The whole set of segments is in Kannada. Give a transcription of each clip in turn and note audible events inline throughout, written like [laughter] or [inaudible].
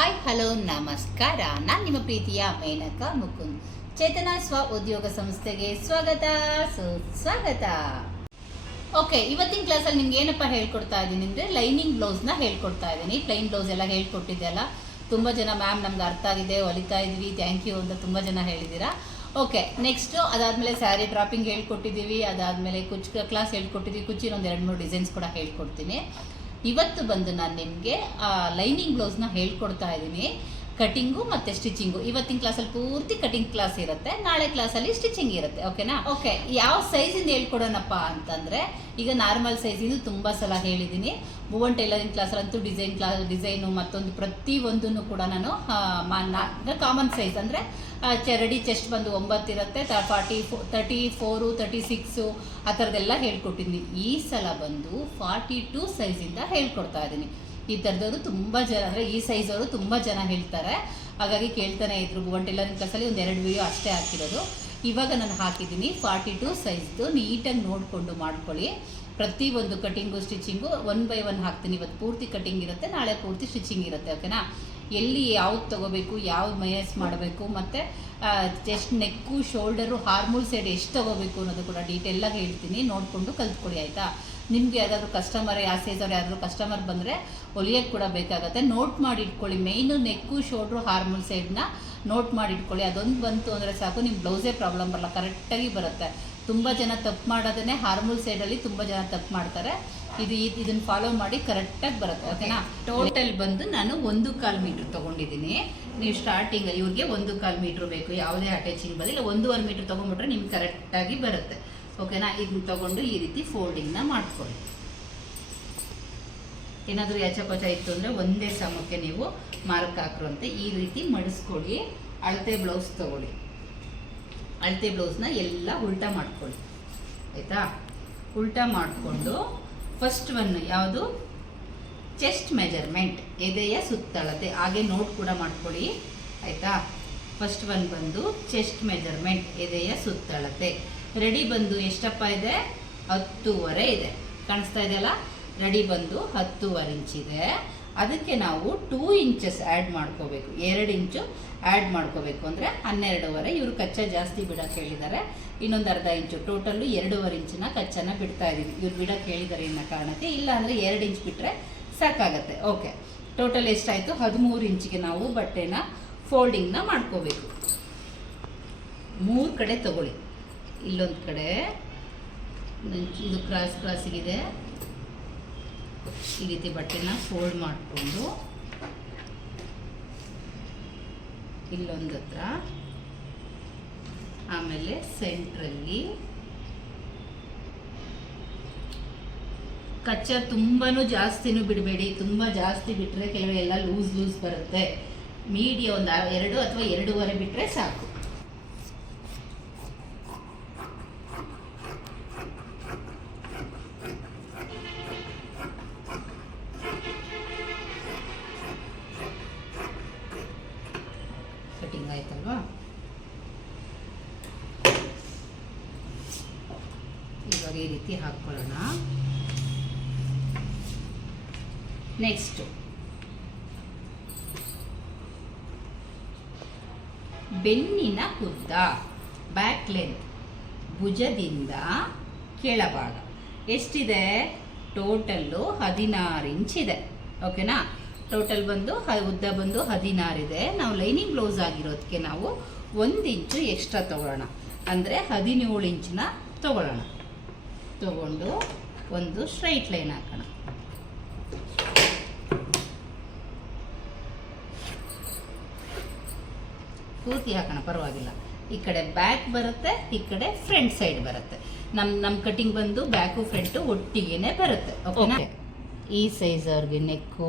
ಹಾಯ್, ಹಲೋ, ನಮಸ್ಕಾರ. ನಾನು ನಿಮ್ಮ ಪ್ರೀತಿಯ ಮೇನಕ ಮುಕುಂದ್. ಚೇತನ ಸ್ವ ಉದ್ಯೋಗ ಸಂಸ್ಥೆಗೆ ಸ್ವಾಗತ. ಸುಸ್ವಾಗತ ಓಕೆ, ಇವತ್ತಿನ ಕ್ಲಾಸಲ್ಲಿ ನಿಮ್ಗೆ ಏನಪ್ಪ ಹೇಳ್ಕೊಡ್ತಾ ಇದ್ದೀನಿ ಅಂದರೆ ಲೈನಿಂಗ್ ಬ್ಲೌಸ್ನ ಹೇಳ್ಕೊಡ್ತಾ ಇದ್ದೀನಿ. ಪ್ಲೈನ್ ಬ್ಲೌಸ್ ಎಲ್ಲ ಹೇಳ್ಕೊಟ್ಟಿದ್ದೆ ಅಲ್ಲ ತುಂಬ ಜನ ಮ್ಯಾಮ್ ನಮ್ಗೆ ಅರ್ಥ ಆಗಿದೆ ಹೊಲಿತಾ ಇದ್ವಿ. ಥ್ಯಾಂಕ್ ಯು ಅಂತ ತುಂಬ ಜನ ಹೇಳಿದ್ದೀರಾ? ಓಕೆ, ನೆಕ್ಸ್ಟು ಅದಾದಮೇಲೆ ಸ್ಯಾರಿ ಡ್ರಾಪಿಂಗ್ ಹೇಳ್ಕೊಟ್ಟಿದ್ದೀವಿ. ಅದಾದಮೇಲೆ ಕುಚ್, ಕ್ಲಾಸ್ ಹೇಳ್ಕೊಟ್ಟಿದ್ದೀವಿ. ಕುಚ್ಚಿನ ಒಂದು ಎರಡು ಮೂರು ಡಿಸೈನ್ಸ್ ಕೂಡ ಹೇಳ್ಕೊಡ್ತೀನಿ. ಇವತ್ತು ಬಂದು ನಾನು ನಿಮಗೆ ಲೈನಿಂಗ್ ಬ್ಲೌಸ್ನ ಹೇಳ್ಕೊಡ್ತಾ ಇದ್ದೀನಿ. ಕಟಿಂಗು ಮತ್ತು ಸ್ಟಿಚಿಂಗು ಇವತ್ತಿನ ಕ್ಲಾಸಲ್ಲಿ ಪೂರ್ತಿ ಕಟಿಂಗ್ ಕ್ಲಾಸ್ ಇರುತ್ತೆ. ನಾಳೆ ಕ್ಲಾಸಲ್ಲಿ ಸ್ಟಿಚಿಂಗ್ ಇರುತ್ತೆ. ಓಕೆನಾ ಓಕೆ ಯಾವ ಸೈಜಿಂದ ಹೇಳ್ಕೊಡೋಣಪ್ಪ ಅಂತಂದರೆ ಈಗ ನಾರ್ಮಲ್ ಸೈಜಿಂದು ತುಂಬ ಸಲ ಹೇಳಿದ್ದೀನಿ. ಭುವನ್ ಟೈಲರಿಂಗ್ ಕ್ಲಾಸಲ್ಲಂತೂ ಡಿಸೈನ್ ಕ್ಲಾಸ್ ಡಿಸೈನು ಮತ್ತೊಂದು ಪ್ರತಿ ಒಂದನ್ನು ಕೂಡ ನಾನು ಕಾಮನ್ ಸೈಜ್ ಅಂದರೆ ರೆಡಿ ಚೆಸ್ಟ್ ಬಂದು ಒಂಬತ್ತು ಇರುತ್ತೆ forty four thirty four thirty six ಆ ಥರದ್ದೆಲ್ಲ ಹೇಳ್ಕೊಟ್ಟಿದ್ದೀನಿ ಈ ಸಲ ಬಂದು ಫಾರ್ಟಿ ಟೂ ಸೈಜಿಂದ ಹೇಳ್ಕೊಡ್ತಾ ಇದ್ದೀನಿ. ಈ ಥರದವರು ತುಂಬ ಜನ ಅಂದರೆ ಈ ಸೈಜವರು ತುಂಬ ಜನ ಹೇಳ್ತಾರೆ. ಹಾಗಾಗಿ ಕೇಳ್ತಾನೆ ಇದ್ರು ಒನ್ ಟೈಲರಿಂಗ್ ಕ್ಲಾಸಲ್ಲಿ ಒಂದು ಎರಡು ವಿಡಿಯೋ ಅಷ್ಟೇ ಹಾಕಿರೋದು. ಇವಾಗ ನಾನು ಹಾಕಿದ್ದೀನಿ ಫಾರ್ಟಿ ಟೂ ಸೈಜ್ದು ನೀಟಾಗಿ ನೋಡಿಕೊಂಡು ಮಾಡ್ಕೊಳ್ಳಿ. ಪ್ರತಿ ಒಂದು cutting, stitching one by one ಹಾಕ್ತೀನಿ. ಇವತ್ತು ಪೂರ್ತಿ ಕಟಿಂಗ್ ಇರುತ್ತೆ, ನಾಳೆ ಪೂರ್ತಿ ಸ್ಟಿಚಿಂಗ್ ಇರುತ್ತೆ, ಓಕೆನಾ? ಎಲ್ಲಿ ಯಾವ್ದು ತಗೋಬೇಕು, ಯಾವ್ದು ಮೈನಸ್ ಮಾಡಬೇಕು, ಮತ್ತು chest neck, shoulder armhole side ಎಷ್ಟು ತಗೋಬೇಕು ಅನ್ನೋದು ಕೂಡ ಡೀಟೇಲ್ ಆಗಿ ಹೇಳ್ತೀನಿ. ನೋಡಿಕೊಂಡು ಕಲ್ತ್ಕೊಳ್ಳಿ, ಆಯಿತಾ? ನಿಮಗೆ ಯಾರಾದರೂ ಕಸ್ಟಮರ್ ಯಾವ ಸೈಜವ್ರು ಯಾರಾದರೂ ಕಸ್ಟಮರ್ ಬಂದರೆ ಹೊಲಿಯೋಕ್ಕೆ ಕೂಡ ಬೇಕಾಗತ್ತೆ. ನೋಟ್ ಮಾಡಿ ಇಟ್ಕೊಳ್ಳಿ ಮೇಯ್ನು ನೆಕ್ಕು, ಶೋಲ್ಡ್ರು ಹಾರ್ಮೋಲ್ ಸೈಡ್ನ ನೋಟ್ ಮಾಡಿ ಇಟ್ಕೊಳ್ಳಿ ಅದೊಂದು ಬಂತು ಅಂದರೆ ಸಾಕು ನಿಮ್ಮ ಬ್ಲೌಸೇ ಪ್ರಾಬ್ಲಮ್ ಬರಲ್ಲ. ಕರೆಕ್ಟಾಗಿ ಬರುತ್ತೆ. ತುಂಬ ಜನ ತಪ್ಪು ಮಾಡೋದನ್ನೇ ಹಾರ್ಮೋಲ್ ಸೈಡಲ್ಲಿ ತುಂಬ ಜನ ತಪ್ಪು ಮಾಡ್ತಾರೆ. ಇದು ಇದನ್ನು ಫಾಲೋ ಮಾಡಿ ಕರೆಕ್ಟಾಗಿ ಬರುತ್ತೆ ಓಕೆನಾ ಟೋಟಲ್ ಬಂದು ನಾನು ಒಂದು ಕಾಲು ಮೀಟ್ರ್ ತಗೊಂಡಿದ್ದೀನಿ. ನೀವು ಸ್ಟಾರ್ಟಿಂಗ್ ಇವ್ರಿಗೆ ಒಂದು ಕಾಲು ಮೀಟ್ರ್ ಬೇಕು, ಯಾವುದೇ ಅಟ್ಯಾಚಿಂಗ್ ಬರಲಿಲ್ಲ ಒಂದೂವರೆ ಮೀಟ್ರ್ ತೊಗೊಂಡ್ಬಿಟ್ರೆ ನಿಮ್ಗೆ ಕರೆಕ್ಟಾಗಿ ಬರುತ್ತೆ ಓಕೆನಾ ಇದನ್ನ ತೊಗೊಂಡು ಈ ರೀತಿ ಫೋಲ್ಡಿಂಗ್ನ ಮಾಡ್ಕೊಳ್ಳಿ. ಏನಾದರೂ ಯಾಚಕೋಚ ಇತ್ತು ಅಂದರೆ ಒಂದೇ ಸಮಕ್ಕೆ ನೀವು ಮಾರ್ಕ್ ಹಾಕ್ರಂತೆ ಈ ರೀತಿ ಮಡಿಸ್ಕೊಳ್ಳಿ, ಅಳತೆ ಬ್ಲೌಸ್ ತೊಗೊಳ್ಳಿ. ಅಳತೆ ಬ್ಲೌಸ್ನ ಎಲ್ಲ ಉಲ್ಟಾ ಮಾಡ್ಕೊಳ್ಳಿ, ಆಯಿತಾ? ಉಲ್ಟಾ ಮಾಡಿಕೊಂಡು ಫಸ್ಟ್ ಒನ್ ಯಾವುದು? ಚೆಸ್ಟ್ ಮೆಜರ್ಮೆಂಟ್ ಎದೆಯ ಸುತ್ತಳತೆ. ಹಾಗೆ ನೋಟ್ ಕೂಡ ಮಾಡ್ಕೊಳ್ಳಿ. ಆಯಿತಾ? ಫಸ್ಟ್ ಒನ್ ಬಂದು ಚೆಸ್ಟ್ ಮೆಜರ್ಮೆಂಟ್ ಎದೆಯ ಸುತ್ತಳತೆ. ರೆಡಿ ಬಂದು ಎಷ್ಟಪ್ಪ ಇದೆ? ಹತ್ತೂವರೆ ಇದೆ. ಕಾಣಿಸ್ತಾ ಇದೆಯಲ್ಲ? ರೆಡಿ ಬಂದು ಹತ್ತೂವರೆ ಇಂಚಿದೆ. ಅದಕ್ಕೆ ನಾವು ಟೂ ಇಂಚಸ್ ಆ್ಯಡ್ ಮಾಡ್ಕೋಬೇಕು. ಎರಡು ಇಂಚು ಆ್ಯಡ್ ಮಾಡ್ಕೋಬೇಕು. ಅಂದರೆ ಹನ್ನೆರಡೂವರೆ. ಇವರು ಕಚ್ಚಾ ಜಾಸ್ತಿ ಬಿಡೋಕೆ ಹೇಳಿದ್ದಾರೆ. ಇನ್ನೊಂದು ಅರ್ಧ ಇಂಚು ಟೋಟಲ್ಲು ಎರಡೂವರೆ ಇಂಚಿನ ಕಚ್ಚಾನ ಬಿಡ್ತಾ ಇದ್ದೀವಿ ಇವ್ರು ಬಿಡೋಕೆ ಹೇಳಿದ್ದಾರೆ ಅನ್ನೋ ಕಾರಣಕ್ಕೆ. ಇಲ್ಲ ಅಂದರೆ ಎರಡು ಇಂಚ್ ಬಿಟ್ಟರೆ ಸಾಕಾಗತ್ತೆ. ಓಕೆ ಟೋಟಲ್ ಎಷ್ಟಾಯಿತು? ಹದಿಮೂರು ಇಂಚಿಗೆ ನಾವು ಬಟ್ಟೆನ ಫೋಲ್ಡಿಂಗ್ನ ಮಾಡ್ಕೋಬೇಕು. ಮೂರು ಕಡೆ ತಗೊಳ್ಳಿ. ಇಲ್ಲೊಂದು ಕಡೆ, ಇದು ಕ್ರಾಸ್ ಕ್ರಾಸಿಗಿದೆ ಈ ರೀತಿ ಬಟ್ಟೆನ ಫೋಲ್ಡ್ ಮಾಡಿಕೊಂಡು ಇಲ್ಲೊಂದು ಹತ್ರ, ಆಮೇಲೆ ಸೆಂಟ್ರಲ್ಲಿ ಕಚ್ಚಾ ತುಂಬಾ ಜಾಸ್ತಿನೂ ಬಿಡಬೇಡಿ, ತುಂಬ ಜಾಸ್ತಿ ಬಿಟ್ಟರೆ ಕೆಲವೆಲ್ಲ ಲೂಸ್ ಲೂಸ್ ಬರುತ್ತೆ. ಮೀಡಿಯ ಒಂದು ಎರಡು ಅಥವಾ ಎರಡೂವರೆ ಬಿಟ್ಟರೆ ಸಾಕು. ಕಟಿಂಗ್ ಆಯ್ತಲ್ವಾ ಇವಾಗ ಈ ರೀತಿ ಹಾಕ್ಕೊಳ್ಳೋಣ. ನೆಕ್ಸ್ಟ್ ಬೆನ್ನಿನ ಉದ್ದ ಬ್ಯಾಕ್ ಲೆಂತ್ ಭುಜದಿಂದ ಕೆಳಭಾಗ. ಎಷ್ಟಿದೆ? ಟೋಟಲ್ಲು ಹದಿನಾರು ಇಂಚ್ ಇದೆ ಓಕೆನಾ ಟೋಟಲ್ ಬಂದು ಉದ್ದ ಬಂದು ಹದಿನಾರಿದೆ. ನಾವು ಲೈನಿಂಗ್ ಬ್ಲೌಸ್ ಆಗಿರೋದಕ್ಕೆ ನಾವು ಒಂದು ಇಂಚು ಎಕ್ಸ್ಟ್ರಾ ತೊಗೊಳ್ಳೋಣ. ಅಂದರೆ ಹದಿನೇಳು ಇಂಚಿನ ತೊಗೊಳ್ಳೋಣ. ತಗೊಂಡು ಒಂದು ಸ್ಟ್ರೈಟ್ ಲೈನ್ ಹಾಕೋಣ. ಪೂರ್ತಿ ಹಾಕೋಣ ಪರವಾಗಿಲ್ಲ. ಈ ಕಡೆ ಬ್ಯಾಕ್ ಬರುತ್ತೆ ಈ ಕಡೆ ಫ್ರಂಟ್ ಸೈಡ್ ಬರುತ್ತೆ. ನಮ್ಮ ನಮ್ಮ ಕಟಿಂಗ್ ಬಂದು ಬ್ಯಾಕು ಫ್ರಂಟು ಒಟ್ಟಿಗೆನೆ ಬರುತ್ತೆ. ಓಕೆ. ಈ ಸೈಜ್ ಅವ್ರಿಗೆ ನೆಕ್ಕು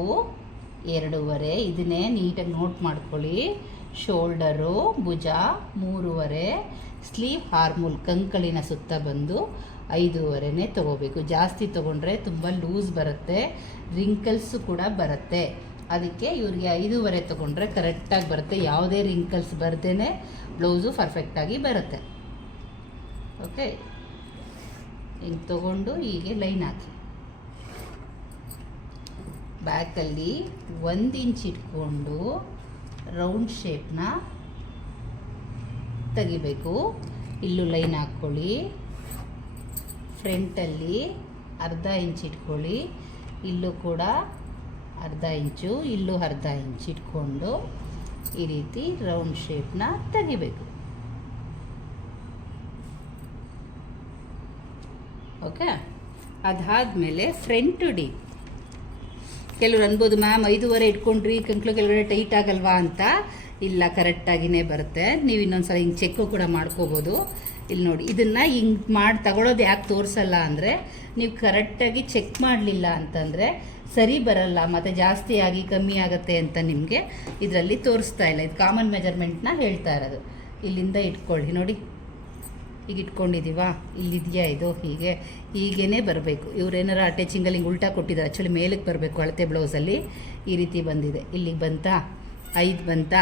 ಎರಡೂವರೆ. ಇದನ್ನೇ ನೀಟಾಗಿ ನೋಟ್ ಮಾಡ್ಕೊಳ್ಳಿ. ಶೋಲ್ಡರು, ಭುಜ, ಮೂರುವರೆ. ಸ್ಲೀವ್ ಹಾರ್ಮೂಲ್ ಕಂಕಳಿನ ಸುತ್ತ ಬಂದು ಐದೂವರೆನೇ ತೊಗೋಬೇಕು. ಜಾಸ್ತಿ ತೊಗೊಂಡ್ರೆ ತುಂಬ ಲೂಸ್ ಬರುತ್ತೆ. ರಿಂಕಲ್ಸು ಕೂಡ ಬರುತ್ತೆ. ಅದಕ್ಕೆ ಇವ್ರಿಗೆ ಐದೂವರೆ ತೊಗೊಂಡ್ರೆ ಕರೆಕ್ಟಾಗಿ ಬರುತ್ತೆ. ಯಾವುದೇ ರಿಂಕಲ್ಸ್ ಬರ್ದೇ ಬ್ಲೌಸು ಪರ್ಫೆಕ್ಟಾಗಿ ಬರುತ್ತೆ. ಓಕೆ? ಹಿಂಗೆ ತೊಗೊಂಡು ಹೀಗೆ ಲೈನ್ ಹಾಕಿ. ಬ್ಯಾಕಲ್ಲಿ ಒಂದು ಇಂಚ್ ಇಟ್ಕೊಂಡು ರೌಂಡ್ ಶೇಪ್ನ ತೆಗಿಬೇಕು. ಇಲ್ಲೂ ಲೈನ್ ಹಾಕ್ಕೊಳ್ಳಿ. ಫ್ರಂಟಲ್ಲಿ ಅರ್ಧ ಇಂಚ್ ಇಟ್ಕೊಳ್ಳಿ. ಇಲ್ಲೂ ಕೂಡ ಅರ್ಧ ಇಂಚು, ಇಲ್ಲೂ ಅರ್ಧ ಇಂಚ್ ಇಟ್ಕೊಂಡು ಈ ರೀತಿ ರೌಂಡ್ ಶೇಪ್ನ ತೆಗಿಬೇಕು. ಓಕೆ ಅದಾದಮೇಲೆ ಫ್ರಂಟ್ ಡಿ ಕೆಲವ್ರು ಅನ್ಬೋದು, ಮ್ಯಾಮ್, ಐದುವರೆ ಇಟ್ಕೊಂಡ್ರಿ, ಕಂಕ್ಳು ಕೆಲವರೆ ಟೈಟ್ ಆಗಲ್ವಾ ಅಂತ. ಇಲ್ಲ ಕರೆಕ್ಟಾಗಿನೇ ಬರುತ್ತೆ. ನೀವು ಇನ್ನೊಂದ್ಸಲ ಹಿಂಗೆ ಚೆಕ್ಕು ಕೂಡ ಮಾಡ್ಕೋಬೋದು. ಇಲ್ಲಿ ನೋಡಿ, ಇದನ್ನು ಹಿಂಗೆ ಮಾಡಿ ತಗೊಳ್ಳೋದು ಯಾಕೆ ತೋರಿಸಲ್ಲ ಅಂದರೆ, ನೀವು ಕರೆಕ್ಟಾಗಿ ಚೆಕ್ ಮಾಡಲಿಲ್ಲ ಅಂತಂದರೆ, ಸರಿ ಬರಲ್ಲ, ಮತ್ತು ಜಾಸ್ತಿ ಆಗಿ ಕಮ್ಮಿ ಆಗುತ್ತೆ ಅಂತ ನಿಮಗೆ ಇದರಲ್ಲಿ ತೋರಿಸ್ತಾ ಇಲ್ಲ. ಇದು ಕಾಮನ್ ಮೆಜರ್ಮೆಂಟ್ನ ಹೇಳ್ತಾ ಇರೋದು. ಇಲ್ಲಿಂದ ಇಟ್ಕೊಳ್ಳಿ ನೋಡಿ ಈಗ ಇಟ್ಕೊಂಡಿದ್ದೀವಾ ಇಲ್ಲಿದೆಯಾ ಇದು? ಹೀಗೆ. ಹೀಗೇ ಬರಬೇಕು. ಇವ್ರೇನಾರ ಅಟ್ಯಾಚಿಂಗಲ್ಲಿ ಹಿಂಗೆ ಉಲ್ಟಾ ಕೊಟ್ಟಿದ್ದಾರೆ ಆ್ಯಕ್ಚುಲಿ ಮೇಲಕ್ಕೆ ಬರಬೇಕು ಅಳತೆ ಬ್ಲೌಸಲ್ಲಿ ಈ ರೀತಿ ಬಂದಿದೆ. ಇಲ್ಲಿಗೆ ಬಂತಾ? ಐದು ಬಂತಾ?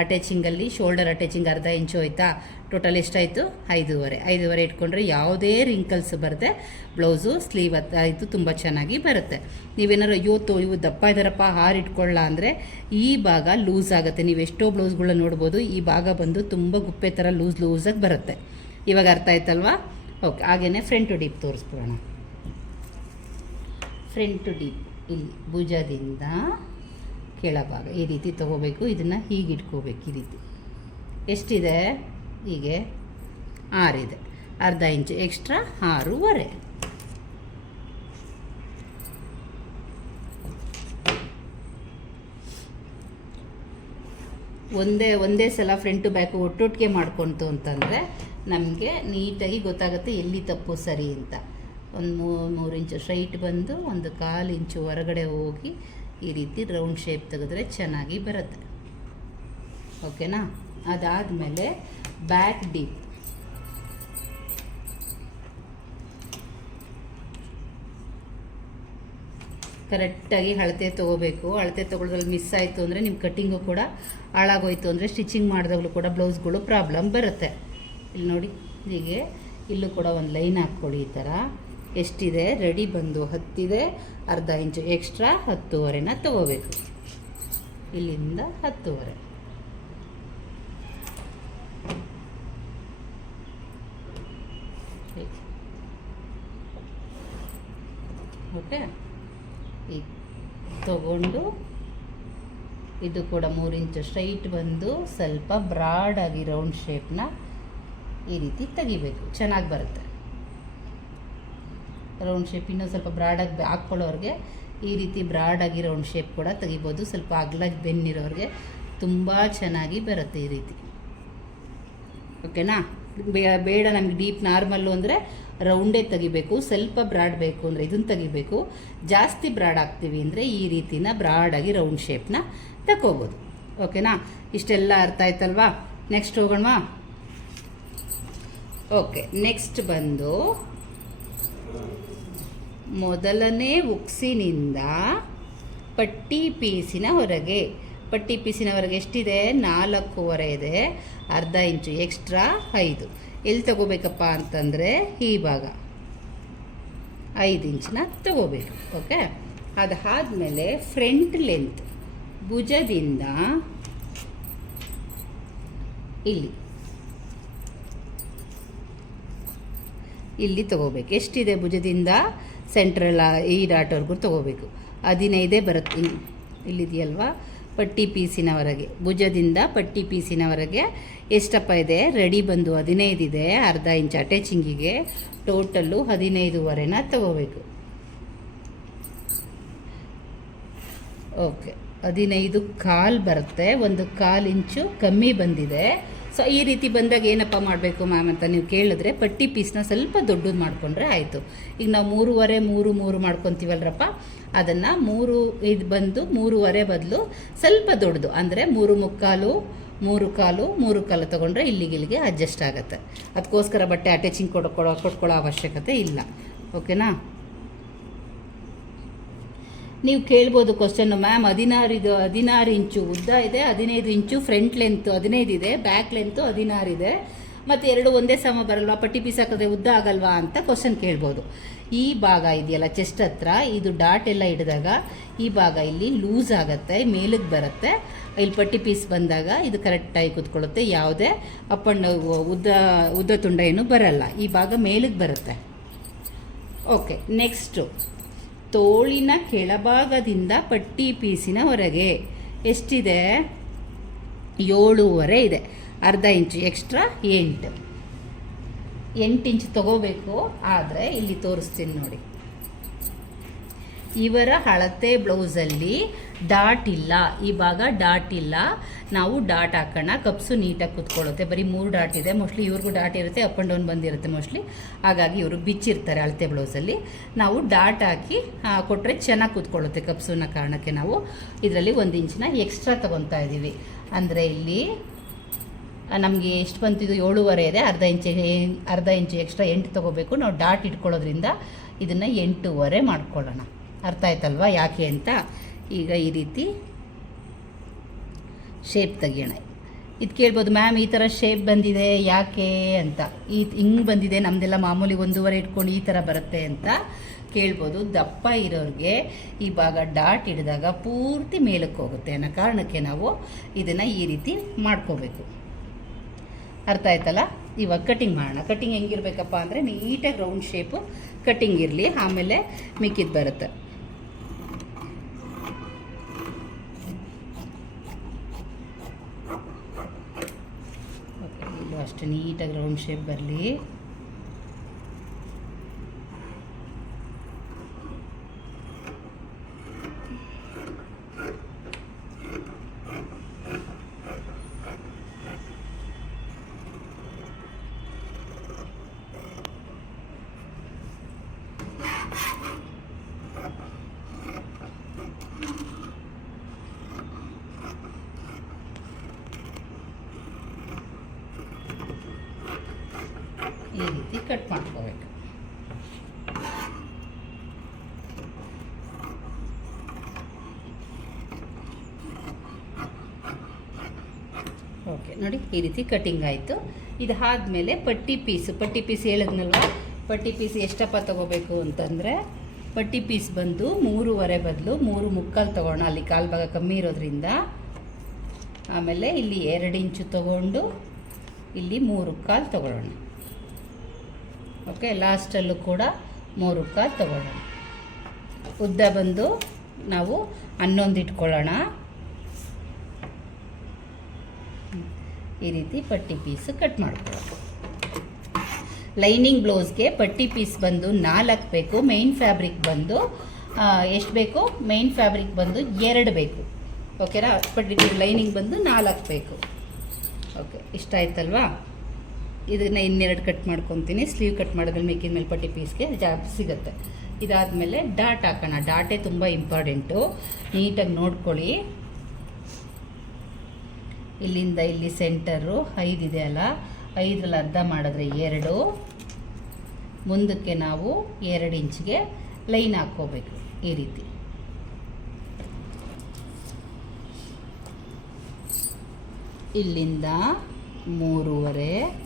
ಅಟ್ಯಾಚಿಂಗಲ್ಲಿ ಶೋಲ್ಡರ್ ಅಟ್ಯಾಚಿಂಗ್ ಅರ್ಧ ಇಂಚು ಹೋಯ್ತಾ? ಟೋಟಲ್ ಎಷ್ಟಾಯಿತು? ಐದೂವರೆ. ಐದೂವರೆ ಇಟ್ಕೊಂಡ್ರೆ ಯಾವುದೇ ರಿಂಕಲ್ಸ್ ಬರದೆ ಬ್ಲೌಸು ಸ್ಲೀವ್ ಆಯಿತು ತುಂಬ ಚೆನ್ನಾಗಿ ಬರುತ್ತೆ. ನೀವೇನಾರು ಅಯ್ಯೋ ತೋ, ಇವು ದಪ್ಪ ಇದ್ದಾರಪ್ಪ ಹಾರು ಇಟ್ಕೊಳ್ಳ ಅಂದರೆ ಈ ಭಾಗ ಲೂಸ್ ಆಗುತ್ತೆ. ನೀವು ಎಷ್ಟೋ ಬ್ಲೌಸ್ಗಳನ್ನ ನೋಡ್ಬೋದು, ಈ ಭಾಗ ಬಂದು ತುಂಬ ಗುಪ್ಪೆ ಥರ ಲೂಸ್ ಲೂಸಾಗಿ ಬರುತ್ತೆ. ಇವಾಗ ಅರ್ಥ ಆಯ್ತಲ್ವಾ? ಓಕೆ ಹಾಗೇನೆ ಫ್ರಂಟ್ ಡೀಪ್ ತೋರಿಸ್ಬಿಡೋಣ. ಫ್ರಂಟ್ ಡೀಪ್ ಇಲ್ಲಿ, ಭುಜದಿಂದ ಕೆಳಭಾಗ ಈ ರೀತಿ ತೊಗೋಬೇಕು, ಇದನ್ನು ಹೀಗೆ ಇಟ್ಕೋಬೇಕು, ಈ ರೀತಿ. ಎಷ್ಟಿದೆ? ಹೀಗೆ ಆರಿದೆ. ಅರ್ಧ ಇಂಚು ಎಕ್ಸ್ಟ್ರಾ ಆರೂವರೆ. ಒಂದೇ ಒಂದೇ ಸಲ ಫ್ರಂಟು ಬ್ಯಾಕು ಒಟ್ಟೊಟ್ಟಿಗೆ ಮಾಡ್ಕೊಂತು ಅಂತಂದರೆ ನಮಗೆ ನೀಟಾಗಿ ಗೊತ್ತಾಗುತ್ತೆ ಎಲ್ಲಿ ತಪ್ಪು ಸರಿ ಅಂತ. ಒಂದು ಮೂರು ಇಂಚು ಸ್ಟ್ರೈಟ್ ಬಂದು ಒಂದು ಕಾಲು ಇಂಚು ಹೊರಗಡೆ ಹೋಗಿ ಈ ರೀತಿ ರೌಂಡ್ ಶೇಪ್ ತೆಗೆದ್ರೆ ಚೆನ್ನಾಗಿ ಬರುತ್ತೆ. ಓಕೆನಾ? ಅದಾದಮೇಲೆ ಬ್ಯಾಕ್ ಡೀಪ್. ಕರೆಕ್ಟಾಗಿ ಅಳತೆ ತೊಗೋಬೇಕು. ಅಳತೆ ತೊಗೊಳ್ದ್ರಲ್ಲಿ ಮಿಸ್ ಆಯಿತು ಅಂದರೆ ನಿಮ್ಮ ಕಟ್ಟಿಂಗು ಕೂಡ ಹಾಳಾಗೋಯ್ತು ಅಂದರೆ ಸ್ಟಿಚಿಂಗ್ ಮಾಡಿದಾಗಲೂ ಕೂಡ ಬ್ಲೌಸ್ಗಳು ಪ್ರಾಬ್ಲಮ್ ಬರುತ್ತೆ. ಇಲ್ಲಿ ನೋಡಿ, ಹೀಗೆ ಇಲ್ಲೂ ಕೂಡ ಒಂದು ಲೈನ್ ಹಾಕ್ಕೊಳ್ಳಿ ಈ ಥರ. ಎಷ್ಟಿದೆ? ರೆಡಿ ಬಂದು ಹತ್ತಿದೆ. ಅರ್ಧ ಇಂಚು ಎಕ್ಸ್ಟ್ರಾ ಹತ್ತುವರೆನ ತಗೋಬೇಕು. ಇಲ್ಲಿಂದ ಹತ್ತುವರೆ. ಓಕೆ. ಈಗ ತಗೊಂಡು ಇದು ಕೂಡ ಮೂರು ಇಂಚು ಸ್ಟ್ರೈಟ್ ಬಂದು ಸ್ವಲ್ಪ ಬ್ರಾಡ್ ಆಗಿ ರೌಂಡ್ ಶೇಪ್ನ ಈ ರೀತಿ ತೆಗಿಬೇಕು. ಚೆನ್ನಾಗಿ ಬರುತ್ತೆ. ರೌಂಡ್ ಶೇಪ್ ಇನ್ನೊಂದು ಸ್ವಲ್ಪ ಬ್ರಾಡಾಗಿ ಹಾಕ್ಕೊಳ್ಳೋರಿಗೆ ಈ ರೀತಿ ಬ್ರಾಡಾಗಿ ರೌಂಡ್ ಶೇಪ್ ಕೂಡ ತೆಗಿಬೋದು. ಸ್ವಲ್ಪ ಅಗ್ಲಾಗಿ ಬೆನ್ನಿರೋರಿಗೆ ತುಂಬ ಚೆನ್ನಾಗಿ ಬರುತ್ತೆ ಈ ರೀತಿ. ಓಕೆನಾ? ಬೇಡ ನಮಗೆ ಡೀಪ್ ನಾರ್ಮಲ್ಲು ಅಂದರೆ ರೌಂಡೇ ತೆಗಿಬೇಕು. ಸ್ವಲ್ಪ ಬ್ರಾಡ್ ಬೇಕು ಅಂದರೆ ಇದನ್ನು ತೆಗಿಬೇಕು. ಜಾಸ್ತಿ ಬ್ರಾಡ್ ಹಾಕ್ತೀವಿ ಅಂದರೆ ಈ ರೀತಿನ ಬ್ರಾಡಾಗಿ ರೌಂಡ್ ಶೇಪ್ನ ತಗೋಬೋದು ಓಕೆನಾ? ಇಷ್ಟೆಲ್ಲ ಅರ್ಥ ಆಯ್ತಲ್ವಾ? ನೆಕ್ಸ್ಟ್ ಹೋಗೋಣವಾ? ಓಕೆ ನೆಕ್ಸ್ಟ್ ಬಂದು ಮೊದಲನೇ ಉಕ್ಸಿನಿಂದ ಪಟ್ಟಿ ಪೀಸಿನ ಹೊರಗೆ. ಪಟ್ಟಿ ಪೀಸಿನ ಹೊರಗೆ ಎಷ್ಟಿದೆ? ನಾಲ್ಕೂವರೆ ಇದೆ. ಅರ್ಧ ಇಂಚು ಎಕ್ಸ್ಟ್ರಾ ಐದು. ಎಲ್ಲಿ ತಗೋಬೇಕಪ್ಪ ಅಂತಂದರೆ ಈ ಭಾಗ. ಐದು ಇಂಚಿನ ತಗೋಬೇಕು ಓಕೆ ಅದಾದಮೇಲೆ ಫ್ರಂಟ್ ಲೆಂತ್ ಭುಜದಿಂದ ಇಲ್ಲಿ. ಇಲ್ಲಿ ತಗೋಬೇಕು. ಎಷ್ಟಿದೆ ಭುಜದಿಂದ ಸೆಂಟ್ರಲ್ ಈ ಡಾಟ್ವರೆಗೂ ತಗೋಬೇಕು. ಹದಿನೈದೇ ಬರುತ್ತೆ. ಇಲ್ಲಿ- ಇಲ್ಲಿದೆಯಲ್ವಾ? ಪಟ್ಟಿ ಪೀಸಿನವರೆಗೆ. ಭುಜದಿಂದ ಪಟ್ಟಿ ಪೀಸಿನವರೆಗೆ ಎಷ್ಟಪ್ಪ ಇದೆ? ರೆಡಿ ಬಂದು ಹದಿನೈದಿದೆ ಅರ್ಧ ಇಂಚ್ ಅಟ್ಯಾಚಿಂಗಿಗೆ ಟೋಟಲ್ಲು ಹದಿನೈದುವರೆನ ತಗೋಬೇಕು. ಓಕೆ ಹದಿನೈದು ಕಾಲು ಬರುತ್ತೆ. ಒಂದು ಕಾಲು ಇಂಚು ಕಮ್ಮಿ ಬಂದಿದೆ. ಸೊ ಈ ರೀತಿ ಬಂದಾಗ ಏನಪ್ಪ ಮಾಡಬೇಕು ಮ್ಯಾಮ್ ಅಂತ ನೀವು ಕೇಳಿದ್ರೆ ಪಟ್ಟಿ ಪೀಸ್ನ ಸ್ವಲ್ಪ ದೊಡ್ಡದು ಮಾಡಿಕೊಂಡ್ರೆ ಆಯಿತು. ಈಗ ನಾವು ಮೂರುವರೆ, ಮೂರು ಮೂರು ಮಾಡ್ಕೊತೀವಲ್ರಪ್ಪ? ಅದನ್ನು ಮೂರು ಇದು ಬಂದು ಮೂರುವರೆ ಬದಲು ಸ್ವಲ್ಪ ದೊಡ್ಡದು. ಅಂದರೆ ಮೂರು ಮುಕ್ಕಾಲು, ಮೂರು ಕಾಲು ಮೂರು ಕಾಲು ತೊಗೊಂಡ್ರೆ ಇಲ್ಲಿಗೆ ಇಲ್ಲಿಗೆ ಅಡ್ಜಸ್ಟ್ ಆಗುತ್ತೆ. ಅದಕ್ಕೋಸ್ಕರ ಬಟ್ಟೆ ಅಟ್ಯಾಚಿಂಗ್ ಕೊಡೋ ಕೊಡೋ, ಕೊಟ್ಕೊಳ್ಳೋ ಅವಶ್ಯಕತೆ ಇಲ್ಲ. ಓಕೆನಾ ನೀವು ಕೇಳ್ಬೋದು ಕ್ವಶನ್ನು ಮ್ಯಾಮ್ ಹದಿನಾರು ಇದು, ಹದಿನಾರು ಇಂಚು ಉದ್ದ ಇದೆ, ಹದಿನೈದು ಇಂಚು ಫ್ರಂಟ್ ಲೆಂತ್ ಹದಿನೈದು ಇದೆ ಬ್ಯಾಕ್ ಲೆಂತ್ ಹದಿನಾರು ಇದೆ. ಮತ್ತು ಎರಡು ಒಂದೇ ಸಮ ಬರಲ್ವಾ? ಪಟ್ಟಿ ಪೀಸ್ ಹಾಕಿದ್ರೆ ಉದ್ದ ಆಗಲ್ವಾ ಅಂತ ಕ್ವಶನ್ ಕೇಳ್ಬೋದು. ಈ ಭಾಗ ಇದೆಯಲ್ಲ ಚೆಸ್ಟ್ ಹತ್ರ, ಇದು ಡಾಟ್ ಎಲ್ಲ ಹಿಡಿದಾಗ ಈ ಭಾಗ ಇಲ್ಲಿ ಲೂಸ್ ಆಗುತ್ತೆ ಮೇಲಕ್ಕೆ ಬರುತ್ತೆ. ಇಲ್ಲಿ ಪಟ್ಟಿ ಪೀಸ್ ಬಂದಾಗ ಇದು ಕರೆಕ್ಟಾಗಿ ಕೂತ್ಕೊಳ್ಳುತ್ತೆ. ಯಾವುದೇ ಅಪ್ ಆ್ಯಂಡ್ ಉದ್ದ ಉದ್ದ ತುಂಡ ಏನು ಬರಲ್ಲ. ಈ ಭಾಗ ಮೇಲಕ್ಕೆ ಬರುತ್ತೆ. ಓಕೆ ನೆಕ್ಸ್ಟು ತೋಳಿನ ಕೆಳಭಾಗದಿಂದ ಪಟ್ಟಿ ಪೀಸಿನ ಹೊರಗೆ. ಎಷ್ಟಿದೆ? ಏಳೂವರೆ ಇದೆ. ಅರ್ಧ ಇಂಚು, ಎಕ್ಸ್ಟ್ರಾ ಎಂಟು. ಎಂಟು ಇಂಚು ತಗೋಬೇಕು, ಆದರೆ ಇಲ್ಲಿ ತೋರಿಸ್ತೀನಿ ನೋಡಿ. ಇವರ ಹಳತೆ ಬ್ಲೌಸಲ್ಲಿ ಡಾಟ್ ಇಲ್ಲ ಈ ಭಾಗ ಡಾಟ್ ಇಲ್ಲ ನಾವು ಡಾಟ್ ಹಾಕೋಣ. ಕಪ್ಸು ನೀಟಾಗಿ ಕುತ್ಕೊಳ್ಳುತ್ತೆ. ಬರೀ ಮೂರು ಡಾಟ್ ಇದೆ. ಮೋಸ್ಟ್ಲಿ ಇವ್ರಿಗೂ ಡಾಟ್ ಇರುತ್ತೆ, ಅಪ್ ಆ್ಯಂಡ್ ಡೌನ್ ಬಂದಿರುತ್ತೆ ಮೋಸ್ಟ್ಲಿ. ಹಾಗಾಗಿ ಇವರು ಬಿಚ್ಚಿರ್ತಾರೆ ಅಳತೆ ಬ್ಲೌಸಲ್ಲಿ. ನಾವು ಡಾಟ್ ಹಾಕಿ ಕೊಟ್ಟರೆ ಚೆನ್ನಾಗಿ ಕೂತ್ಕೊಳ್ಳುತ್ತೆ ಕಪ್ಸು ಅನ್ನೋ ಕಾರಣಕ್ಕೆ ನಾವು. ಇದರಲ್ಲಿ ಒಂದು ಇಂಚಿನ ಎಕ್ಸ್ಟ್ರಾ ತೊಗೊತಾ ಇದ್ದೀವಿ ಅಂದರೆ ಇಲ್ಲಿ ನಮಗೆ ಎಷ್ಟು ಬಂತಿದ್ದು ಏಳುವರೆ ಇದೆ. ಅರ್ಧ ಇಂಚು ಅರ್ಧ ಇಂಚು ಎಕ್ಸ್ಟ್ರಾ ಎಂಟು ತೊಗೋಬೇಕು. ನಾವು ಡಾಟ್ ಇಟ್ಕೊಳ್ಳೋದ್ರಿಂದ ಇದನ್ನು ಎಂಟೂವರೆ ಮಾಡ್ಕೊಳ್ಳೋಣ. ಅರ್ಥ ಆಯ್ತಲ್ವಾ? ಯಾಕೆ ಅಂತ? ಈಗ ಈ ರೀತಿ ಶೇಪ್ ತೆಗಿಯೋಣ. ಇದು ಕೇಳ್ಬೋದು ಮ್ಯಾಮ್ ಈ ಥರ ಶೇಪ್ ಬಂದಿದೆ, ಯಾಕೆ ಅಂತ? ಈ ಹಿಂಗೆ ಬಂದಿದೆ ನಮ್ಮದೆಲ್ಲ ಮಾಮೂಲಿ ಒಂದೂವರೆ ಇಟ್ಕೊಂಡು ಈ ಥರ ಬರುತ್ತೆ ಅಂತ ಕೇಳ್ಬೋದು. ದಪ್ಪ ಇರೋರಿಗೆ ಈ ಭಾಗ ಡಾಟ್ ಹಿಡಿದಾಗ ಪೂರ್ತಿ ಮೇಲಕ್ಕೆ ಹೋಗುತ್ತೆ ಅನ್ನೋ ಕಾರಣಕ್ಕೆ ನಾವು ಇದನ್ನು ಈ ರೀತಿ ಮಾಡ್ಕೋಬೇಕು. ಅರ್ಥ ಆಯ್ತಲ್ಲ? ಇವಾಗ ಕಟಿಂಗ್ ಮಾಡೋಣ. ಕಟಿಂಗ್ ಹೆಂಗಿರ್ಬೇಕಪ್ಪ ಅಂದರೆ ನೀಟಾಗಿ ರೌಂಡ್ ಶೇಪು ಕಟಿಂಗ್ ಇರಲಿ, ಆಮೇಲೆ ಮಿಕ್ಕಿದ್ದು ಬರುತ್ತೆ. ನೀಟಾಗಿ ರೌಂಡ್ ಶೇಪ್ ಬರಲಿ ಈ ರೀತಿ ಕಟ್ ಮಾಡ್ಕೋಬೇಕು ಓಕೆ ನೋಡಿ, ಈ ರೀತಿ ಕಟಿಂಗ್ ಆಯಿತು. ಇದಾದಮೇಲೆ ಪಟ್ಟಿ ಪೀಸು, ಪಟ್ಟಿ ಪೀಸ್ ಹೇಳಿದ್ನಲ್ವ? ಪಟ್ಟಿ ಪೀಸ್ ಎಷ್ಟಪ್ಪ ತಗೋಬೇಕು ಅಂತಂದರೆ, ಪಟ್ಟಿ ಪೀಸ್ ಬಂದು ಮೂರುವರೆ ಬದಲು ಮೂರು ಮುಕ್ಕಾಲು ತೊಗೋಣ, ಅಲ್ಲಿ ಕಾಲು ಭಾಗ ಕಮ್ಮಿ ಇರೋದ್ರಿಂದ. ಆಮೇಲೆ ಇಲ್ಲಿ ಎರಡು ಇಂಚು ತೊಗೊಂಡು ಇಲ್ಲಿ ಮೂರು ಕಾಲು ತಗೊಳ್ಳೋಣ. ಓಕೆ ಲಾಸ್ಟಲ್ಲೂ ಕೂಡ ಮೂರು ಕಾಲು ತಗೊಳ್ಳೋಣ. ಉದ್ದ ಬಂದು ನಾವು ಹನ್ನೊಂದು ಇಟ್ಕೊಳ್ಳೋಣ. ಈ ರೀತಿ ಪಟ್ಟಿ ಪೀಸ್ ಕಟ್ ಮಾಡ್ಕೊಳ್ಳೋಣ. ಲೈನಿಂಗ್ ಬ್ಲೌಸ್ಗೆ ಪಟ್ಟಿ ಪೀಸ್ ಬಂದು ನಾಲ್ಕು ಬೇಕು ಮೈನ್ ಫ್ಯಾಬ್ರಿಕ್ ಬಂದು ಎಷ್ಟು ಬೇಕು? ಮೈನ್ ಫ್ಯಾಬ್ರಿಕ್ ಬಂದು ಎರಡು ಬೇಕು. ಓಕೆನಾ ಪಟ್ಟಿ ಲೈನಿಂಗ್ ಬಂದು ನಾಲ್ಕು ಬೇಕು. ಓಕೆ ಇಷ್ಟ ಆಯ್ತಲ್ವಾ? ಇದನ್ನು ಇನ್ನೆರಡು ಕಟ್ ಮಾಡ್ಕೊತೀನಿ. ಸ್ಲೀವ್ ಕಟ್ ಮಾಡಿದ್ರೆ ಮೇಕಿನ ಮೇಲೆ ಪಟ್ಟಿ ಪೀಸ್ಗೆ ಜಾಬ್ ಸಿಗುತ್ತೆ. ಇದಾದಮೇಲೆ ಡಾಟ್ ಹಾಕೋಣ. ಡಾಟೇ ತುಂಬ ಇಂಪಾರ್ಟೆಂಟು ನೀಟಾಗಿ ನೋಡ್ಕೊಳ್ಳಿ. ಇಲ್ಲಿಂದ ಇಲ್ಲಿ ಸೆಂಟರು ಐದಿದೆ ಅಲ್ಲ? ಐದರಲ್ಲಿ ಅರ್ಧ ಮಾಡಿದ್ರೆ ಎರಡು. ಮುಂದಕ್ಕೆ ನಾವು ಎರಡು ಇಂಚಿಗೆ ಲೈನ್ ಹಾಕ್ಕೋಬೇಕು ಈ ರೀತಿ. ಇಲ್ಲಿಂದ ಮೂರುವರೆ.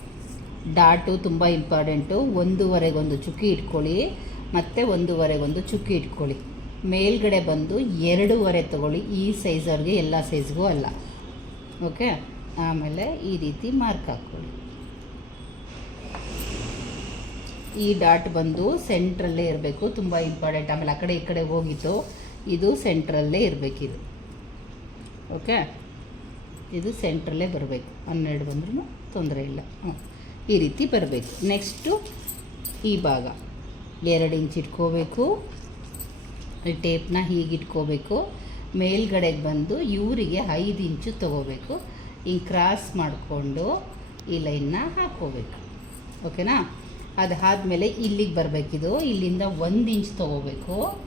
ಡಾಟು ತುಂಬ ಇಂಪಾರ್ಟೆಂಟು. ಒಂದೂವರೆಗೊಂದು ಚುಕ್ಕಿ ಇಟ್ಕೊಳ್ಳಿ. ಮತ್ತು ಒಂದೂವರೆಗೊಂದು ಚುಕ್ಕಿ ಇಟ್ಕೊಳ್ಳಿ. ಮೇಲ್ಗಡೆ ಬಂದು ಎರಡೂವರೆ ತಗೊಳ್ಳಿ. ಈ ಸೈಜವ್ರಿಗೆ ಎಲ್ಲ ಸೈಜ್ಗೂ ಅಲ್ಲ. ಓಕೆ? ಆಮೇಲೆ ಈ ರೀತಿ ಮಾರ್ಕ್ ಹಾಕ್ಕೊಳ್ಳಿ. ಈ ಡಾಟ್ ಬಂದು ಸೆಂಟ್ರಲ್ಲೇ ಇರಬೇಕು, ತುಂಬ ಇಂಪಾರ್ಟೆಂಟ್ ಆಮೇಲೆ ಆ ಕಡೆ ಈ ಕಡೆ ಹೋಗಿತ್ತು ಇದು ಸೆಂಟ್ರಲ್ಲೇ ಇರಬೇಕಿದು ಓಕೆ? ಇದು ಸೆಂಟ್ರಲ್ಲೇ ಬರಬೇಕು. ಹನ್ನೆರಡು ಬಂದ್ರೂ ತೊಂದರೆ ಇಲ್ಲ. ಹ್ಞೂ ಈ ರೀತಿ ಬರಬೇಕು. ನೆಕ್ಸ್ಟು ಈ ಭಾಗ. ಎರಡು ಇಂಚ್ ಇಟ್ಕೋಬೇಕು. ಈ ಟೇಪ್ನ ಹೀಗೆ ಇಟ್ಕೋಬೇಕು ಮೇಲ್ಗಡೆಗೆ ಬಂದು ಇವರಿಗೆ ಐದು ಇಂಚು ತೊಗೋಬೇಕು. ಹಿಂಗೆ ಕ್ರಾಸ್ ಮಾಡಿಕೊಂಡು ಈ ಲೈನ್ನ ಹಾಕ್ಕೋಬೇಕು. ಓಕೆನಾ? ಅದಾದಮೇಲೆ ಇಲ್ಲಿಗೆ ಬರಬೇಕಿದು. ಇಲ್ಲಿಂದ ಒಂದು ಇಂಚ್ ತೊಗೋಬೇಕು.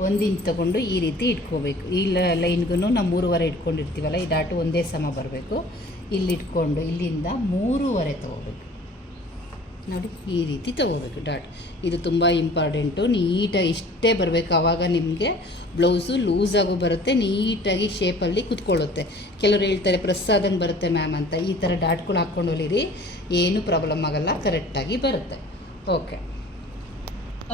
ಒಂದು ಇಂಚ್ ತೊಗೊಂಡು ಈ ರೀತಿ ಇಟ್ಕೋಬೇಕು. ಈ ಲೈನ್ಗೂ ನಾವು ಮೂರುವರೆ ಇಟ್ಕೊಂಡಿರ್ತೀವಲ್ಲ ಈ ಡಾಟು ಒಂದೇ ಸಮ ಬರಬೇಕು. ಇಲ್ಲಿ ಇಟ್ಕೊಂಡು ಇಲ್ಲಿಂದ ಮೂರುವರೆ ತೊಗೋಬೇಕು. ನೋಡಿ ಈ ರೀತಿ ತೊಗೋಬೇಕು. ಡಾಟ್. ಇದು ತುಂಬ ಇಂಪಾರ್ಟೆಂಟು. ನೀಟಾಗಿ ಇಷ್ಟೇ ಬರಬೇಕು. ಆವಾಗ ನಿಮಗೆ ಬ್ಲೌಸು ಲೂಸಾಗೂ ಬರುತ್ತೆ. ನೀಟಾಗಿ ಶೇಪಲ್ಲಿ ಕುತ್ಕೊಳ್ಳುತ್ತೆ. ಕೆಲವರು ಹೇಳ್ತಾರೆ ಪ್ರೆಸ್ ಆದಂಗೆ ಬರುತ್ತೆ ಮ್ಯಾಮ್ ಅಂತ. ಈ ಥರ ಡಾಟ್ಗಳು ಹಾಕ್ಕೊಂಡು ಹೊಲಿರಿ. ಏನೂ ಪ್ರಾಬ್ಲಮ್ ಆಗೋಲ್ಲ. ಕರೆಕ್ಟಾಗಿ ಬರುತ್ತೆ. ಓಕೆ.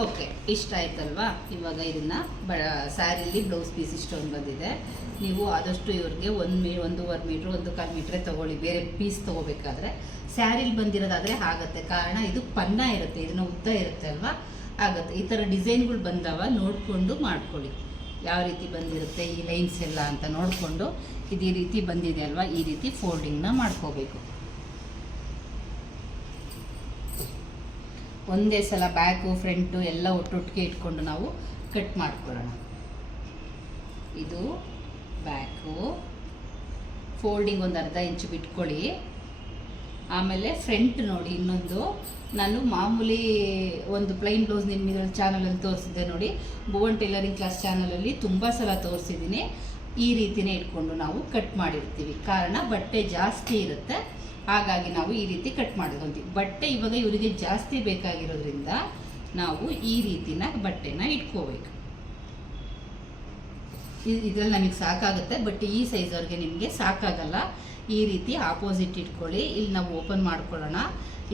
ಓಕೆ, ಇಷ್ಟ ಆಯ್ತಲ್ವಾ? ಇವಾಗ ಇದನ್ನ ಬ, ಸ್ಯಾರಿಲಿ ಬ್ಲೌಸ್ ಪೀಸ್ ಇಷ್ಟೊಂದು ಬಂದಿದೆ. ನೀವು ಆದಷ್ಟು ಇವ್ರಿಗೆ ಒಂದು ಮೀ, ಒಂದೂವರೆ ಮೀಟ್ರ್, ಒಂದು ಕಾಲು ಮೀಟ್ರೆ ತೊಗೊಳ್ಳಿ, ಬೇರೆ ಪೀಸ್ ತೊಗೋಬೇಕಾದ್ರೆ. ಸ್ಯಾರಿಲಿ ಬಂದಿರೋದಾದರೆ ಆಗುತ್ತೆ. ಕಾರಣ ಇದು ಪನ್ನ ಇರುತ್ತೆ, ಇದನ್ನ ಉದ್ದ ಇರುತ್ತೆ ಅಲ್ವಾ? ಆಗುತ್ತೆ. ಈ ಥರ ಡಿಸೈನ್ಗಳು ಬಂದವ ನೋಡಿಕೊಂಡು ಮಾಡ್ಕೊಳ್ಳಿ. ಯಾವ ರೀತಿ ಬಂದಿರುತ್ತೆ, ಈ ಲೈನ್ಸ್ ಎಲ್ಲ ಅಂತ ನೋಡಿಕೊಂಡು ಇದು ರೀತಿ ಬಂದಿದೆ ಅಲ್ವಾ? ಈ ರೀತಿ ಫೋಲ್ಡಿಂಗ್ನ ಮಾಡ್ಕೋಬೇಕು. ಒಂದೇ ಸಲ ಬ್ಯಾಕು ಫ್ರಂಟು ಎಲ್ಲ ಒಟ್ಟೊಟ್ಟಿಗೆ ಇಟ್ಕೊಂಡು ನಾವು ಕಟ್ ಮಾಡ್ಕೊಳ್ಳೋಣ. ಇದು ಬ್ಯಾಕು ಫೋಲ್ಡಿಂಗ್ ಒಂದು ಅರ್ಧ ಇಂಚು ಬಿಟ್ಕೊಳ್ಳಿ. ಆಮೇಲೆ ಫ್ರಂಟ್ ನೋಡಿ, ಇನ್ನೊಂದು ನಾನು ಮಾಮೂಲಿ ಒಂದು ಪ್ಲೈನ್ ಬ್ಲೌಸ್ ನಿಮ್ಮ ಚಾನಲಲ್ಲಿ ತೋರಿಸಿದ್ದೆ ನೋಡಿ. ಭುವನ್ ಟೈಲರಿಂಗ್ ಕ್ಲಾಸ್ ಚಾನಲಲ್ಲಿ ತುಂಬ ಸಲ ತೋರಿಸಿದ್ದೀನಿ. ಈ ರೀತಿನೇ ಇಟ್ಕೊಂಡು ನಾವು ಕಟ್ ಮಾಡಿರ್ತೀವಿ. ಕಾರಣ ಬಟ್ಟೆ ಜಾಸ್ತಿ ಇರುತ್ತೆ. ಹಾಗಾಗಿ ನಾವು ಈ ರೀತಿ ಕಟ್ ಮಾಡ್ಕೊತೀವಿ ಬಟ್ಟೆ ಇವಾಗ ಇವರಿಗೆ ಜಾಸ್ತಿ ಬೇಕಾಗಿರೋದ್ರಿಂದ ನಾವು ಈ ರೀತಿನ ಬಟ್ಟೆನ ಇಟ್ಕೋಬೇಕು. ಇದರಲ್ಲಿ ನಮಗೆ ಸಾಕಾಗುತ್ತೆ ಬಟ್ ಈ ಸೈಜ್ ಅವ್ರಿಗೆ ನಿಮಗೆ ಸಾಕಾಗಲ್ಲ. ಈ ರೀತಿ ಆಪೋಸಿಟ್ ಇಟ್ಕೊಳ್ಳಿ. ಇಲ್ಲಿ ನಾವು ಓಪನ್ ಮಾಡ್ಕೊಳ್ಳೋಣ.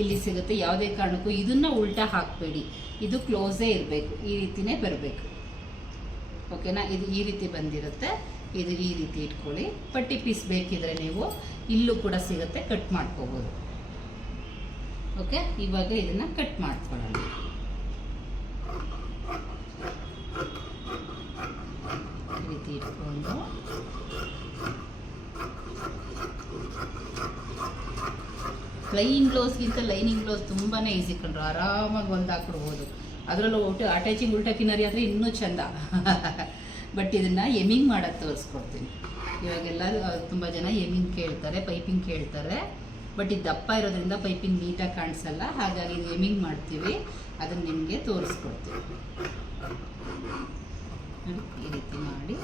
ಇಲ್ಲಿ ಸಿಗುತ್ತೆ ಯಾವುದೇ ಕಾರಣಕ್ಕೂ ಇದನ್ನ ಉಲ್ಟಾ ಹಾಕಬೇಡಿ. ಇದು ಕ್ಲೋಸೇ ಇರಬೇಕು. ಈ ರೀತಿನೇ ಬರಬೇಕು. ಓಕೆನಾ ಇದು ಈ ರೀತಿ ಬಂದಿರುತ್ತೆ. ಇದು ಈ ರೀತಿ ಇಟ್ಕೊಳ್ಳಿ. ಪಟ್ಟಿ ಪೀಸ್ ಬೇಕಿದ್ರೆ ನೀವು ಇಲ್ಲೂ ಕೂಡ ಸಿಗುತ್ತೆ ಕಟ್ ಮಾಡ್ಕೋಬೋದು. ಓಕೆ ಇವಾಗ ಇದನ್ನ ಕಟ್ ಮಾಡ್ಕೊಳ್ಳೋಣ. ಈ ರೀತಿ ಇಟ್ಕೊಂಡು. ಬ್ಲೌಸ್ಗಿಂತ ಲೈನಿಂಗ್ ಬ್ಲೌಸ್ ತುಂಬಾ ಈಸಿ ಕಂಡ್ರು, ಆರಾಮಾಗಿ ಒಂದು ಹಾಕ್ಬಿಡ್ಬೋದು. ಅದರಲ್ಲೂ ಅಟ್ಯಾಚಿಂಗ್ ಉಲ್ಟಾ ಕಿನ್ನರಿ ಆದರೆ ಇನ್ನೂ ಚಂದ. [laughs] ಬಟ್ ಇದನ್ನು ಎಮಿಂಗ್ ಮಾಡೋದು ತೋರಿಸ್ಕೊಡ್ತೀನಿ. ಇವಾಗೆಲ್ಲ ತುಂಬ ಜನ ಎಮಿಂಗ್ ಕೇಳ್ತಾರೆ, ಪೈಪಿಂಗ್ ಕೇಳ್ತಾರೆ. ಬಟ್ ಇದು ದಪ್ಪ ಇರೋದ್ರಿಂದ ಪೈಪಿಂಗ್ ನೀಟಾಗಿ ಕಾಣಿಸಲ್ಲ, ಹಾಗಾಗಿ ಎಮಿಂಗ್ ಮಾಡ್ತೀವಿ. ಅದನ್ನು ನಿಮಗೆ ತೋರಿಸ್ಕೊಡ್ತೀವಿ. ಈ ರೀತಿ ಮಾಡಿ.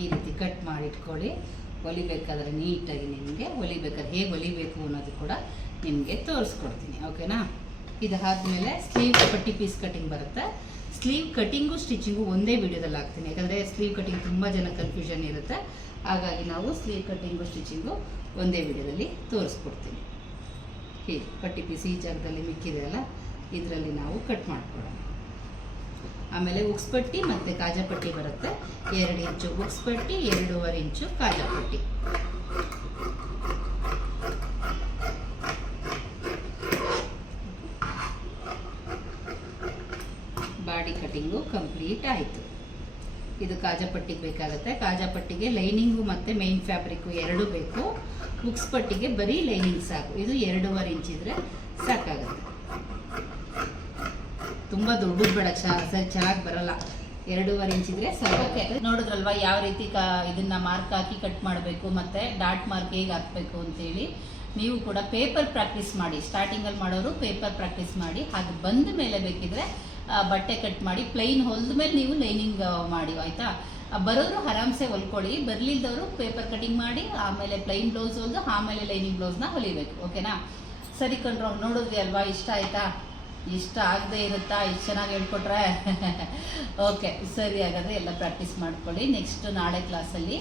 ಈ ರೀತಿ ಕಟ್ ಮಾಡಿ ಇಟ್ಕೊಳ್ಳಿ. ಹೊಲಿಬೇಕಾದ್ರೆ ನೀಟಾಗಿ ನಿಮಗೆ ಹೊಲಿಬೇಕಾದ್ರೆ ಹೇಗೆ ಹೊಲಿಬೇಕು ಅನ್ನೋದು ಕೂಡ ನಿಮಗೆ ತೋರಿಸ್ಕೊಡ್ತೀನಿ, ಓಕೆನಾ? ಇದು ಸ್ಲೀವ್ ಪಟ್ಟಿ ಪೀಸ್ ಕಟಿಂಗ್ ಬರುತ್ತೆ. ಸ್ಲೀವ್ ಕಟಿಂಗು ಸ್ಟಿಚಿಂಗು ಒಂದೇ ವಿಡಿಯೋದಲ್ಲಿ ಹಾಕ್ತೀನಿ. ಯಾಕಂದರೆ ಸ್ಲೀವ್ ಕಟಿಂಗ್ ತುಂಬ ಜನ ಕನ್ಫ್ಯೂಷನ್ ಇರುತ್ತೆ. ಹಾಗಾಗಿ ನಾವು ಸ್ಲೀವ್ ಕಟಿಂಗು ಸ್ಟಿಚಿಂಗು ಒಂದೇ ವಿಡಿಯೋದಲ್ಲಿ ತೋರಿಸ್ಕೊಡ್ತೀನಿ. ಹೀಗೆ ಪಟ್ಟಿ ಪೀಸ್ ಈ ಜಾಗದಲ್ಲಿ ಮಿಕ್ಕಿದೆ ಅಲ್ಲ? ಇದರಲ್ಲಿ ನಾವು ಕಟ್ ಮಾಡ್ಕೊಳ್ಳೋಣ. ಆಮೇಲೆ ಉಕ್ಸ್ಪಟ್ಟಿ ಮತ್ತು ಕಾಜಾಪಟ್ಟಿ ಬರುತ್ತೆ. ಎರಡು ಇಂಚು ಉಕ್ಸ್ಪಟ್ಟಿ ಎರಡೂವರೆ ಇಂಚು ಕಾಜಾಪಟ್ಟಿ ಕಟಿಂಗು ಕಂಪ್ಲೀಟ್ ಆಯಿತು. ಇದು ಕಾಜಾಪಟ್ಟಿಗೆ ಬೇಕಾಗುತ್ತೆ. ಕಾಜಾಪಟ್ಟಿಗೆ ಲೈನಿಂಗು ಮತ್ತು ಮೈನ್ ಫ್ಯಾಬ್ರಿಕ್ಕು ಎರಡೂ ಬೇಕು. ಬುಕ್ಸ್ ಪಟ್ಟಿಗೆ ಬರೀ ಲೈನಿಂಗ್ ಸಾಕು. ಇದು ಎರಡೂವರೆ ಇಂಚ್ ಇದ್ರೆ ಸಾಕಾಗುತ್ತೆ. ತುಂಬ ದೊಡ್ಡದು ಬೇಡ. ಚೆನ್ನಾಗಿ ಬರಲ್ಲ. ಎರಡೂವರೆ ಇಂಚ್ ಇದ್ರೆ ಸಾಕು ನೋಡಿದ್ರಲ್ವಾ ಯಾವ ರೀತಿ ಕಾ ಇದನ್ನ ಮಾರ್ಕ್ ಹಾಕಿ ಕಟ್ ಮಾಡಬೇಕು ಮತ್ತೆ ಡಾಟ್ ಮಾರ್ಕ್ ಹೇಗೆ ಹಾಕಬೇಕು ಅಂತೇಳಿ. ನೀವು ಕೂಡ ಪೇಪರ್ ಪ್ರಾಕ್ಟೀಸ್ ಮಾಡಿ. ಸ್ಟಾರ್ಟಿಂಗಲ್ಲಿ ಮಾಡೋರು ಪೇಪರ್ ಪ್ರಾಕ್ಟೀಸ್ ಮಾಡಿ. ಹಾಗೆ ಬಂದ ಮೇಲೆ ಬೇಕಿದ್ರೆ ಬಟ್ಟೆ ಕಟ್ ಮಾಡಿ ಪ್ಲೈನ್ ಹೊಲ್ದ ಮೇಲೆ ನೀವು ಲೈನಿಂಗ್ ಮಾಡಿ, ಆಯಿತಾ? ಬರೋರು ಆರಾಮ್ಸೆ ಹೊಲ್ಕೊಳ್ಳಿ. ಬರಲಿದ್ದವರು ಪೇಪರ್ ಕಟಿಂಗ್ ಮಾಡಿ, ಆಮೇಲೆ ಪ್ಲೈನ್ ಬ್ಲೌಸ್ ಹೊಲ್ದು, ಆಮೇಲೆ ಲೈನಿಂಗ್ ಬ್ಲೌಸ್ನ ಹೊಲಿಬೇಕು ಓಕೆನಾ ಸರಿ ಕಣ್ರು ನೋಡಿದ್ವಿ ಅಲ್ವಾ? ಇಷ್ಟ ಆಯ್ತಾ? ಇಷ್ಟ ಆಗದೆ ಇರುತ್ತಾ? ಇಷ್ಟು ಚೆನ್ನಾಗಿ ಹೇಳ್ಕೊಟ್ರೆ? [laughs] ಓಕೆ ಸರಿ ಹಾಗಾದರೆ ಎಲ್ಲ ಪ್ರಾಕ್ಟೀಸ್ ಮಾಡ್ಕೊಳ್ಳಿ. ನೆಕ್ಸ್ಟ್ ನಾಳೆ ಕ್ಲಾಸಲ್ಲಿ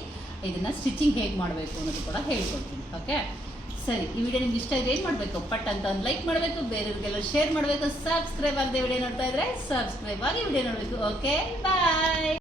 ಇದನ್ನು ಸ್ಟಿಚಿಂಗ್ ಹೇಗೆ ಮಾಡಬೇಕು ಅನ್ನೋದು ಕೂಡ ಹೇಳ್ಕೊಡ್ತೀನಿ ಓಕೆ ಸರಿ, ಈ ವಿಡಿಯೋ ನಿಮ್ಗೆ ಇಷ್ಟ ಇದೆ, ಏನು ಮಾಡಬೇಕು? ಪಟ್ ಅಂತ ಒಂದು ಲೈಕ್ ಮಾಡಬೇಕು, ಬೇರೆಯವ್ರಿಗೆಲ್ಲ ಶೇರ್ ಮಾಡಬೇಕು ಸಬ್ಸ್ಕ್ರೈಬ್ ಆಗದೆ ವಿಡಿಯೋ ನೋಡ್ತಾ ಇದ್ರೆ ಸಬ್ಸ್ಕ್ರೈಬ್ ಆಗಿ ವಿಡಿಯೋ ನೋಡಬೇಕು ಓಕೆ ಬಾಯ್